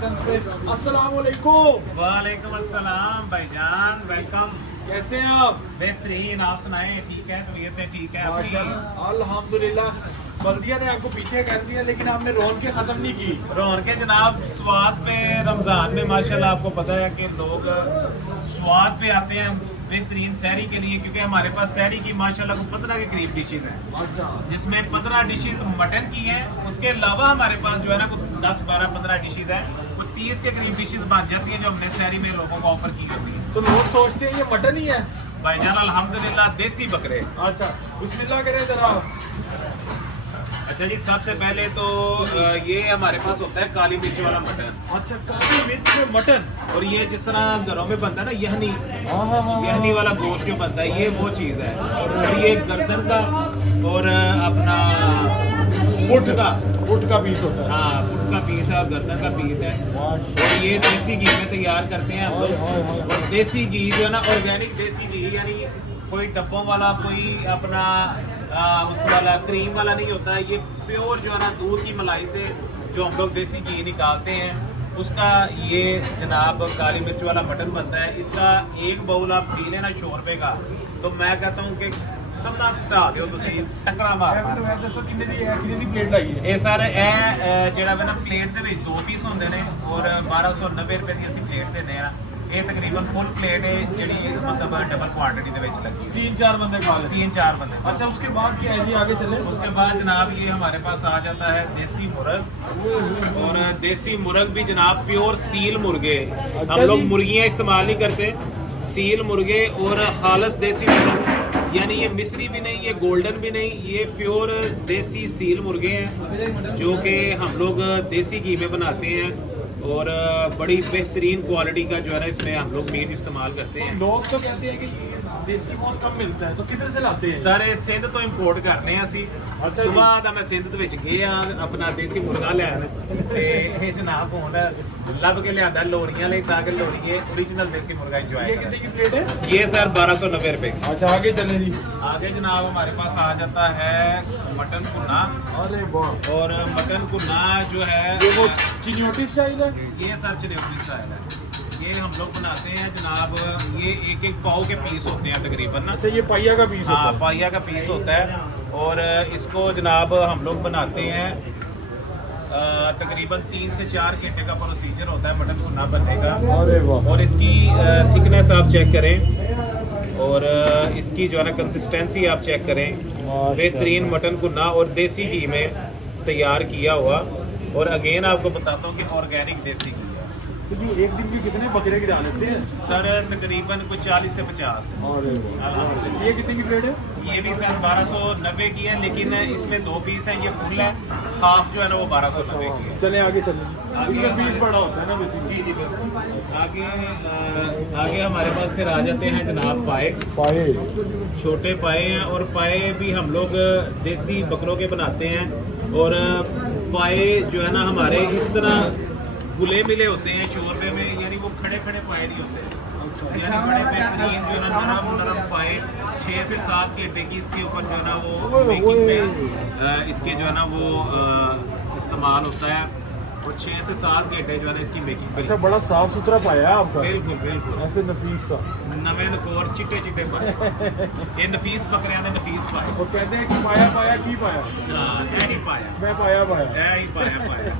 Sense पे। अस्सलाम वालेकुम। वालेकुम अस्सलाम भाईजान, वेलकम। कैसे हैं आप? बेहतरीन, आप सुनाएं? ठीक है, तबीयत से ठीक है अपनी? माशाल्लाह अल्हम्दुलिल्लाह। बल्दिया ने आपको पीछे कर दिया लेकिन आपने रौनकें खत्म नहीं की। रौनकें जनाब स्वाद पे, रमजान में माशाल्लाह आपको पता है कि लोग स्वाद पे आते हैं बेहतरीन सहरी के लिए, क्योंकि हमारे पास सहरी की माशाल्लाह को 15 के करीब डिशेज हैं, अच्छा। जिसमें 15 डिशेज मटन की हैं। उसके अलावा हमारे पास जो है ना कुछ 10, 12, 15 डिशेज हैं, कुछ 30 के करीब डिशेज बन जाती हैं जो हमने सहरी में लोगों को ऑफर की होती है। तो लोग सोचते हैं ये मटन ही है। भाईजान अल्हम्दुलिल्लाह देसी बकरे। अच्छा, बिस्मिल्लाह करें जरा। अच्छा जी, सबसे पहले तो ये हमारे पास होता है काली मिर्च वाला मटन। अच्छा, काली मिर्च में मटन। और ये जिस तरह घरों में बनता है ना यहनी, हाँ। यहनी वाला गोश्त जो बनता है, ये वो चीज़ है। और ये गर्दन का और अपना पुट का पीस होता है। हाँ, पुट का पीस है और गर्दन का पीस है। और ये देसी घी में तैयार करते हैं हम लोग। और देसी घी जो है ना, ऑर्गेनिक देसी घी, यानी कोई डब्बों वाला, कोई अपना उस वाला क्रीम वाला नहीं होता है। ये प्योर जो है ना दूध की मलाई से जो हम लोग देसी घी निकालते हैं, उसका ये जनाब काली मिर्च वाला मटन बनता है। इसका एक बाउल आप पी लेना 100 रुपये का, तो मैं कहता हूँ कि कब ना ढा दो टकरा मार। प्लेट लाई है ਇਹ ਸਰ ਇਹ ਜਿਹੜਾ ਵਾ ਨਾ ਪਲੇਟ ਦੇ ਵਿੱਚ 2 ਪੀਸ ਹੁੰਦੇ ਨੇ ਔਰ 1290 ਰੁਪਏ ਦੀ ਅਸੀਂ ਪਲੇਟ ਦਿੰਦੇ ਆ। ਇਹ ਤਕਰੀਬਨ ਫੁੱਲ ਪਲੇਟ ਹੈ ਜਿਹੜੀ मतलब डबल क्वांटिटी ਦੇ ਵਿੱਚ ਲੱਗੀ है। 3-4 बंदे खा लेते 3-4 बंदे। अच्छा, उसके बाद क्या है जी, आगे चले? उसके बाद जनाब ये हमारे पास आ जाता है देसी मुर्ग। और देसी मुर्ग भी जनाब प्योर सील मुर्गे, हम लोग मुर्गियाँ इस्तेमाल नहीं करते, सील मुर्गे और खालस देसी मुर्ग, यानी ये मिस्री भी नहीं, ये गोल्डन भी नहीं, ये प्योर देसी सील मुर्गे हैं जो कि हम लोग देसी घी में बनाते हैं। और बड़ी बेहतरीन क्वालिटी का जो है ना इसमें हम लोग मीट इस्तेमाल करते हैं। लोग तो कहते हैं कि ये देसी बहुत कम मिलता है, तो किधर से लाते हैं? ਸਾਰੇ ਸਿੰਧ ਤੋਂ ਇੰਪੋਰਟ ਕਰਨੇ ਆ ਅਸੀਂ। ਅੱਛਾ ਜੀ। ਸੁਬਾਹ ਦਾ ਮੈਂ ਸਿੰਧ ਦੇ ਵਿੱਚ ਗਿਆ ਆਪਣਾ ਦੇਸੀ ਮੁਰਗਾ ਲੈਣ, ਤੇ ਇਹ ਜਨਾਬ ਹੁਣ ਲੱਭ ਕੇ ਲਿਆਂਦਾ ਲੋਰੀਆਂ ਲਈ, ਤਾਂ ਕਿ ਲੋਰੀਏ ओरिजिनल देसी मुर्गा ये एंजॉय कितने करें। की प्लेट है? ये सर 1290 रुपए की। अच्छा, आगे चले जी। आगे जनाब हमारे पास आ जाता है मटन भुना। अरे वाह, और मटन भुना जो है ये वो चिन्योटी स्टाइल है। ये सर चिन्योटी स्टाइल है। ये हम लोग बनाते हैं जनाब, ये एक पाव के पीस होते हैं तकरीबन ना। अच्छा, ये पाइया का पीस होता हाँ, है। पाइया का पीस होता है। और इसको जनाब हम लोग बनाते हैं तकरीबन 3 से 4 घंटे का प्रोसीजर होता है मटन भुना बनने का। अरे वाह। और इसकी थिकनेस आप चेक करें और इसकी जो है ना कंसिस्टेंसी आप चेक करें। बेहतरीन मटन भुना और देसी घी में तैयार किया हुआ। और अगेन आपको बताता हूँ कि ऑर्गेनिक देसी घी है। तो ये एक दिन में कितने बकरे गिरा लेते हैं? सर तकरीबन कुछ 40 से 50। अरे वाह। ये कितने की प्लेट है? ये भी सर 1290 की है, लेकिन इसमें 2 पीस हैं, ये फुल है, हाफ जो है ना वो 1290 की है। चले आगे चले। आगे इसमें पीस बड़ा होता है ना बेसिकली। जी जी बिल्कुल। आगे हमारे पास फिर आ जाते हैं जनाब पाए। पाए। छोटे पाए हैं और पाए भी हम लोग देसी बकरों के बनाते हैं। और पाए जो है ना हमारे इस तरह गुले मिले होते हैं 100 रुपये में, यानी वो खड़े खड़े पाए नहीं होते, यानी बड़े बेहतरीन जो है ना नरम पाए। 6 से 7 घंटे की इसके ऊपर जो है ना वो मेकिंग में इसके जो है ना वो इस्तेमाल होता है। और 6 से 7 घंटे जो है ना इसकी मेकिंग पे। अच्छा, बड़ा साफ सुथरा पाया है आपका। बिल्कुल बिल्कुल, ऐसे नफीस सा। नवे नकोर चिट्टे चिट्टे पाए, ये नफीस बकरियां ने नफीस पाए। वो कहते हैं कि पाया पाया की पाया। हाँ, यही पाया, मैं पाया पाया। यही पाया पाया।